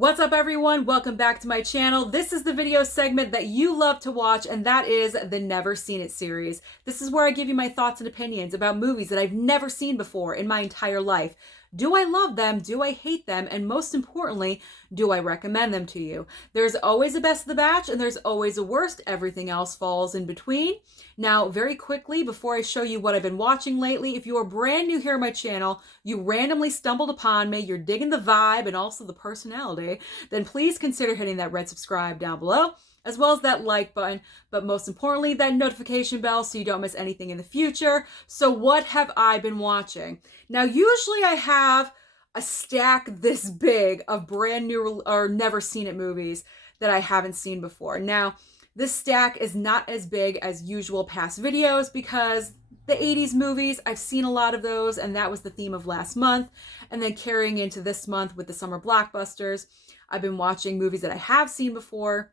What's up, everyone? Welcome back to my channel. This is the video segment that you love to watch, and that is the Never Seen It series. This is where I give you my thoughts and opinions about movies that I've never seen before in my entire life. Do I love them? Do I hate them? And most importantly, do I recommend them to you? There's always a best of the batch and there's always a worst. Everything else falls in between. Now, very quickly, before I show you what I've been watching lately, if you are brand new here on my channel, you randomly stumbled upon me, you're digging the vibe and also the personality, then please consider hitting that red subscribe down below, as well as that like button, but most importantly, that notification bell so you don't miss anything in the future. So what have I been watching? Now, usually I have a stack this big of brand new or never seen it movies that I haven't seen before. Now, this stack is not as big as usual past videos because the 80s movies, I've seen a lot of those, and that was the theme of last month. And then carrying into this month with the summer blockbusters, I've been watching movies that I have seen before.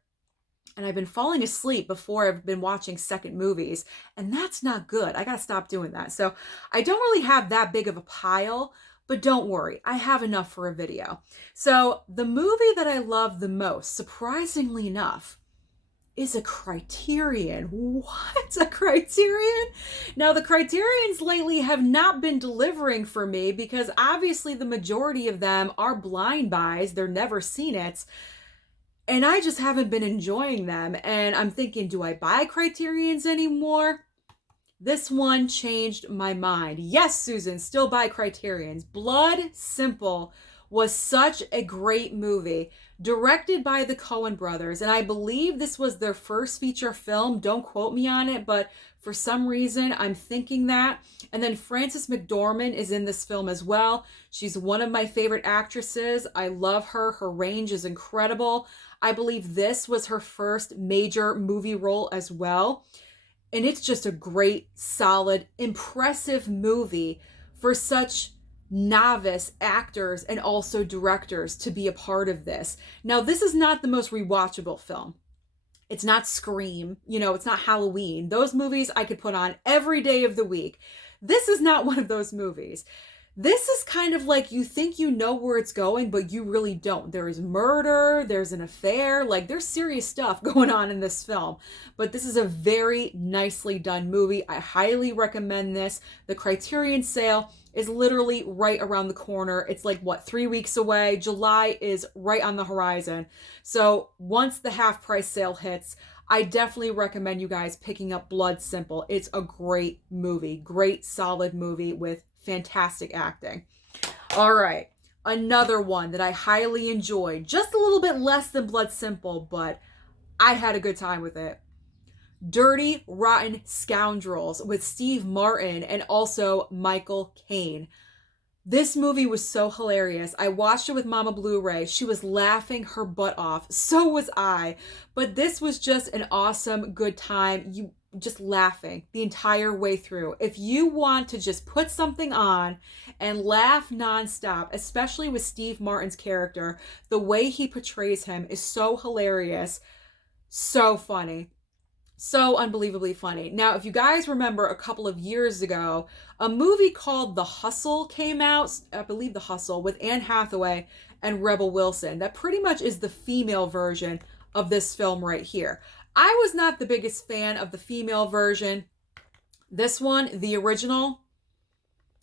And I've been falling asleep before I've been watching second movies, and that's not good. I gotta stop doing that. So I don't really have that big of a pile, but don't worry, I have enough for a video. So the movie that I love the most, surprisingly enough, is a Criterion. What? A Criterion? Now, the Criterions lately have not been delivering for me because obviously the majority of them are blind buys. They're never seen it. And I just haven't been enjoying them. And I'm thinking, do I buy Criterions anymore? This one changed my mind. Yes, Susan, still buy Criterions. Blood Simple was such a great movie, directed by the Coen brothers. And I believe this was their first feature film. Don't quote me on it, but for some reason, I'm thinking that. And then Frances McDormand is in this film as well. She's one of my favorite actresses. I love her. Her range is incredible. I believe this was her first major movie role as well. And it's just a great, solid, impressive movie for such novice actors and also directors to be a part of this. Now, this is not the most rewatchable film. It's not Scream, it's not Halloween. Those movies I could put on every day of the week. This is not one of those movies. This is kind of like you think you know where it's going, but you really don't. There is murder, there's an affair, like there's serious stuff going on in this film. But this is a very nicely done movie. I highly recommend this. The Criterion sale is literally right around the corner. It's like, 3 weeks away? July is right on the horizon. So once the half price sale hits, I definitely recommend you guys picking up Blood Simple. It's a great movie, great solid movie with fantastic acting. All right, another one that I highly enjoyed, just a little bit less than Blood Simple, but I had a good time with it. Dirty Rotten Scoundrels with Steve Martin and also Michael Caine. This movie was so hilarious. I watched it with Mama Blu-ray. She was laughing her butt off. So was I. But this was just an awesome, good time. You just laughing the entire way through. If you want to just put something on and laugh nonstop, especially with Steve Martin's character, the way he portrays him is so hilarious, so funny. So unbelievably funny. Now, if you guys remember a couple of years ago, a movie called The Hustle came out, I believe The Hustle, with Anne Hathaway and Rebel Wilson. That pretty much is the female version of this film right here. I was not the biggest fan of the female version. This one, the original,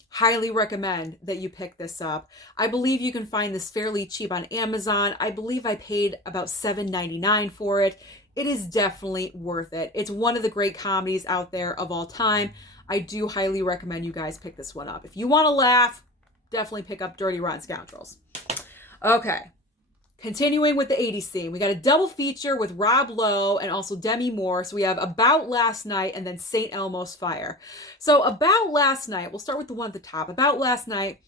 highly recommend that you pick this up. I believe you can find this fairly cheap on Amazon. I believe I paid about $7.99 for it. It is definitely worth it. It's one of the great comedies out there of all time. I do highly recommend you guys pick this one up. If you want to laugh, definitely pick up Dirty Rotten Scoundrels. Okay, continuing with the 80s theme. We got a double feature with Rob Lowe and also Demi Moore. So we have About Last Night and then St. Elmo's Fire. So About Last Night, we'll start with the one at the top. About Last Night,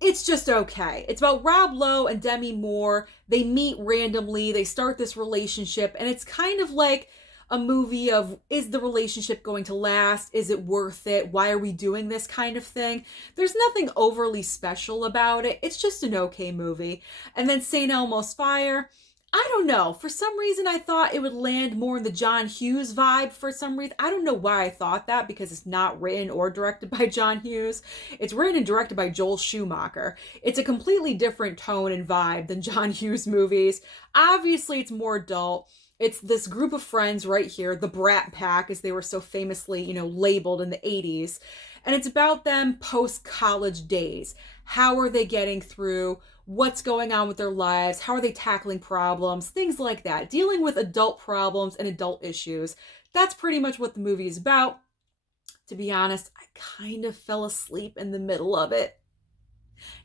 it's just okay. It's about Rob Lowe and Demi Moore. They meet randomly. They start this relationship. And it's kind of like a movie of, is the relationship going to last? Is it worth it? Why are we doing this kind of thing? There's nothing overly special about it. It's just an okay movie. And then St. Elmo's Fire. I don't know. For some reason, I thought it would land more in the John Hughes vibe for some reason. I don't know why I thought that, because it's not written or directed by John Hughes. It's written and directed by Joel Schumacher. It's a completely different tone and vibe than John Hughes movies. Obviously, it's more adult. It's this group of friends right here, the Brat Pack, as they were so famously, labeled in the 80s. And it's about them post-college days. How are they getting through? What's going on with their lives? How are they tackling problems? Things like that. Dealing with adult problems and adult issues. That's pretty much what the movie is about. To be honest, I kind of fell asleep in the middle of it.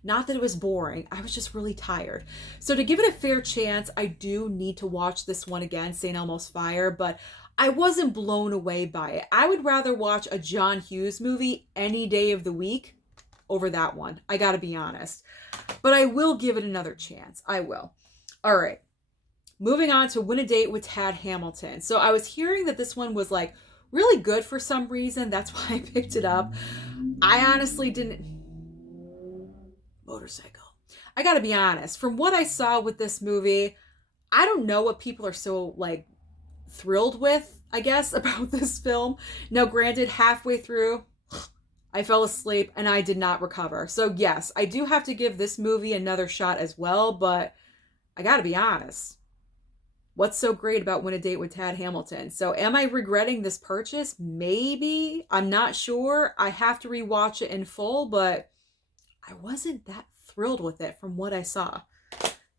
Not that it was boring, I was just really tired. So to give it a fair chance, I do need to watch this one again, St. Elmo's Fire, but I wasn't blown away by it. I would rather watch a John Hughes movie any day of the week over that one. I gotta be honest. But I will give it another chance. I will. All right. Moving on to Win a Date with Tad Hamilton. So I was hearing that this one was like really good for some reason. That's why I picked it up. I honestly didn't... Motorcycle. I gotta be honest. From what I saw with this movie, I don't know what people are so like thrilled with, I guess, about this film. Now, granted, halfway through, I fell asleep and I did not recover. So yes, I do have to give this movie another shot as well, but I gotta be honest. What's so great about Win a Date with Tad Hamilton? So am I regretting this purchase? Maybe. I'm not sure. I have to rewatch it in full, but I wasn't that thrilled with it from what I saw.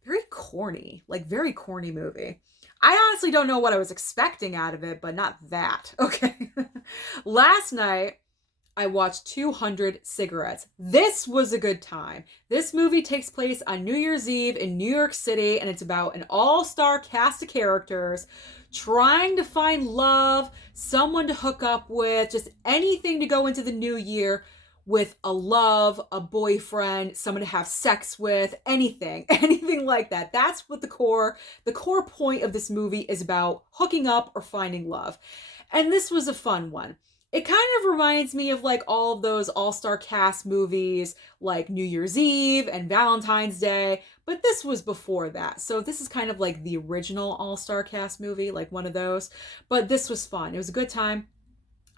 Very corny, like very corny movie. I honestly don't know what I was expecting out of it, but not that. Okay. Last night, I watched 200 Cigarettes. This was a good time. This movie takes place on New Year's Eve in New York City, and it's about an all-star cast of characters trying to find love, someone to hook up with, just anything to go into the new year with a love, a boyfriend, someone to have sex with, anything like that. That's what the core point of this movie is about, hooking up or finding love. And this was a fun one. It kind of reminds me of like all of those all-star cast movies like New Year's Eve and Valentine's Day, but this was before that. So this is kind of like the original all-star cast movie, like one of those. But this was fun. It was a good time.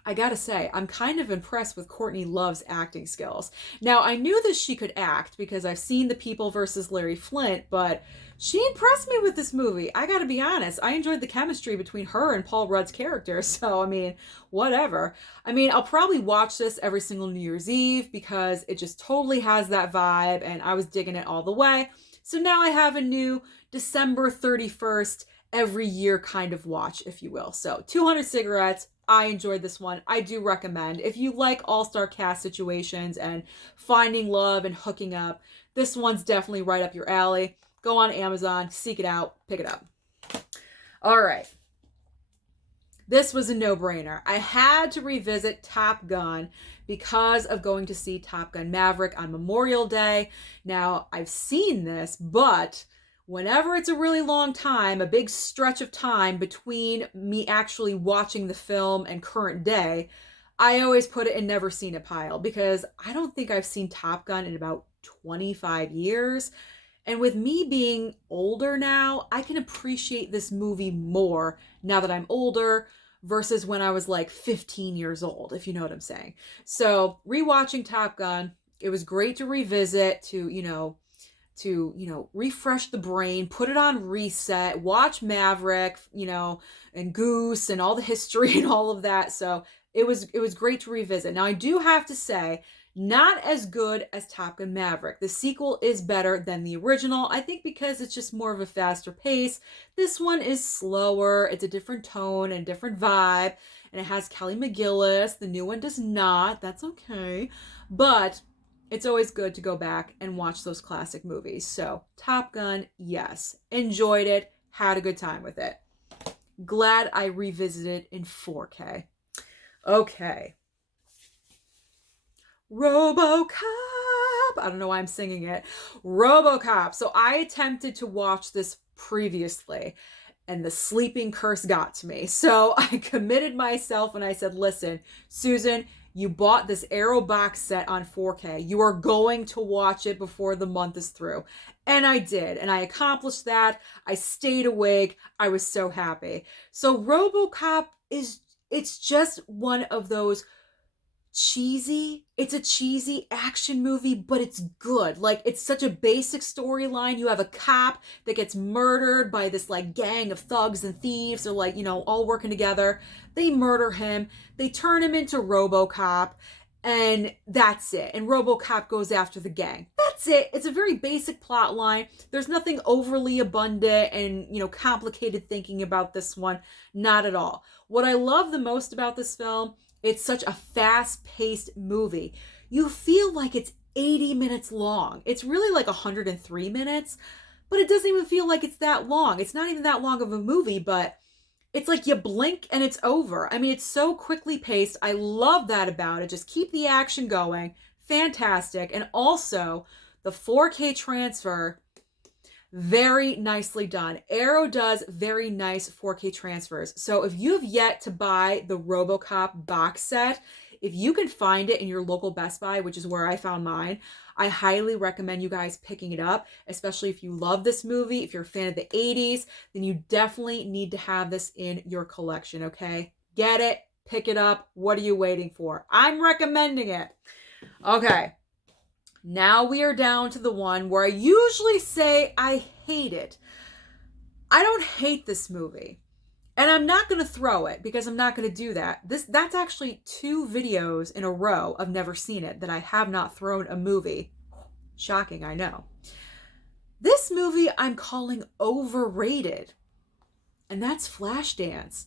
I gotta say, I'm kind of impressed with Courtney Love's acting skills. Now, I knew that she could act because I've seen The People versus Larry Flint, but she impressed me with this movie. I gotta be honest. I enjoyed the chemistry between her and Paul Rudd's character, so, I mean, whatever. I mean, I'll probably watch this every single New Year's Eve because it just totally has that vibe, and I was digging it all the way. So now I have a new December 31st every year kind of watch, if you will. So, 200 Cigarettes. I enjoyed this one. I do recommend. If you like all-star cast situations and finding love and hooking up, this one's definitely right up your alley. Go on Amazon, seek it out, pick it up. All right. This was a no-brainer. I had to revisit Top Gun because of going to see Top Gun Maverick on Memorial Day. Now, I've seen this, but whenever it's a really long time, a big stretch of time between me actually watching the film and current day, I always put it in never seen it pile because I don't think I've seen Top Gun in about 25 years. And with me being older now, I can appreciate this movie more now that I'm older versus when I was like 15 years old, if you know what I'm saying. So rewatching Top Gun, it was great to revisit, to refresh the brain, put it on reset, watch Maverick, and Goose and all the history and all of that. So it was great to revisit. Now I do have to say, not as good as Top Gun Maverick. The sequel is better than the original, I think, because it's just more of a faster pace. This one is slower. It's a different tone and different vibe. And it has Kelly McGillis. The new one does not. That's okay. But it's always good to go back and watch those classic movies. So, Top Gun, yes. Enjoyed it. Had a good time with it. Glad I revisited in 4K. Okay. Robocop. I don't know why I'm singing it. Robocop. So I attempted to watch this previously and the sleeping curse got to me. So I committed myself and I said, listen, Susan, you bought this Arrow box set on 4K. You are going to watch it before the month is through. And I did. And I accomplished that. I stayed awake. I was so happy. So Robocop it's just one of those it's a cheesy action movie, but it's good. Like, it's such a basic storyline. You have a cop that gets murdered by this like gang of thugs and thieves. They're like, all working together. They murder him. They turn him into Robocop, and that's it. And Robocop goes after the gang. That's it. It's a very basic plot line. There's nothing overly abundant and, complicated thinking about this one. Not at all. What I love the most about this film, it's such a fast-paced movie. You feel like it's 80 minutes long. It's really like 103 minutes, but it doesn't even feel like it's that long. It's not even that long of a movie, but it's like you blink and it's over. I mean, it's so quickly paced. I love that about it. Just keep the action going. Fantastic. And also, the 4K transfer, very nicely done. Arrow does very nice 4K transfers. So if you have yet to buy the Robocop box set, if you can find it in your local Best Buy, which is where I found mine, I highly recommend you guys picking it up, especially if you love this movie. If you're a fan of the 80s, then you definitely need to have this in your collection, okay? Get it, pick it up. What are you waiting for? I'm recommending it. Okay. Now we are down to the one where I usually say I hate it. I don't hate this movie. And I'm not going to throw it because I'm not going to do that. That's actually 2 videos in a row of Never Seen It that I have not thrown a movie. Shocking, I know. This movie I'm calling overrated. And that's Flashdance.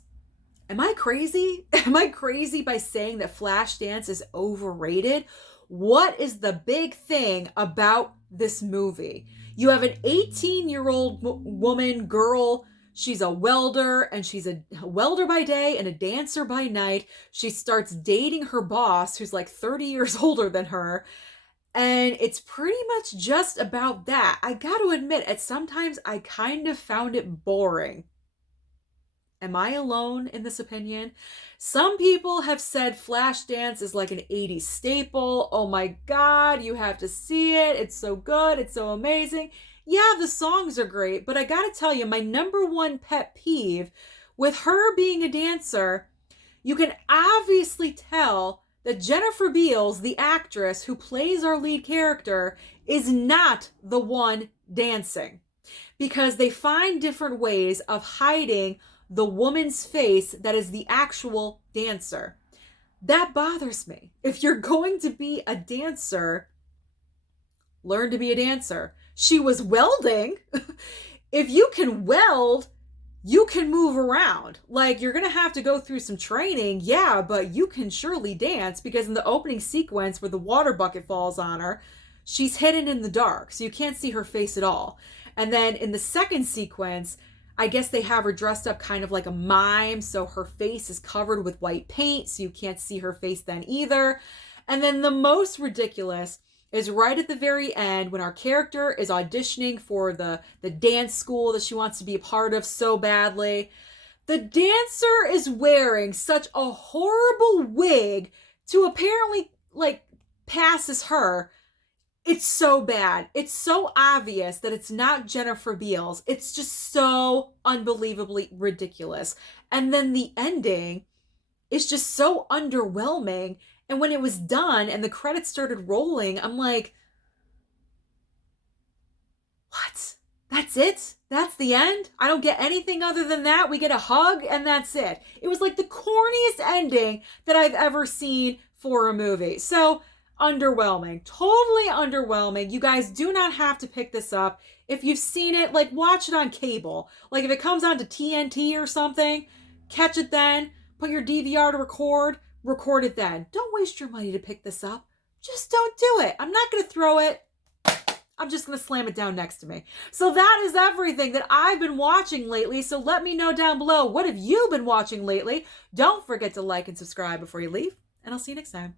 Am I crazy? Am I crazy by saying that Flashdance is overrated? What is the big thing about this movie? You have an 18-year-old woman, girl. She's a welder, and she's a welder by day and a dancer by night. She starts dating her boss, who's like 30 years older than her. And it's pretty much just about that. I got to admit, at sometimes I kind of found it boring. Am I alone in this opinion? Some people have said Flashdance is like an 80s staple. Oh my God, you have to see it. It's so good. It's so amazing. Yeah, the songs are great, but I gotta tell you, my number one pet peeve with her being a dancer, you can obviously tell that Jennifer Beals, the actress who plays our lead character, is not the one dancing, because they find different ways of hiding the woman's face that is the actual dancer. That bothers me. If you're going to be a dancer, learn to be a dancer. She was welding. If you can weld, you can move around. Like, you're going to have to go through some training, yeah, but you can surely dance, because in the opening sequence where the water bucket falls on her, she's hidden in the dark, so you can't see her face at all. And then in the second sequence, I guess they have her dressed up kind of like a mime, so her face is covered with white paint, so you can't see her face then either. And then the most ridiculous is right at the very end when our character is auditioning for the dance school that she wants to be a part of so badly. The dancer is wearing such a horrible wig to apparently like pass as her. It's so bad. It's so obvious that it's not Jennifer Beals. It's just so unbelievably ridiculous. And then the ending is just so underwhelming. And when it was done and the credits started rolling, I'm like, what? That's it? That's the end? I don't get anything other than that? We get a hug and that's it. It was like the corniest ending that I've ever seen for a movie. So, underwhelming. Totally underwhelming. You guys do not have to pick this up. If you've seen it, like, watch it on cable. Like, if it comes on to TNT or something, catch it then. Put your DVR to record it then. Don't waste your money to pick this up. Just don't do it. I'm not going to throw it. I'm just going to slam it down next to me. So that is everything that I've been watching lately. So let me know down below, what have you been watching lately? Don't forget to like and subscribe before you leave, and I'll see you next time.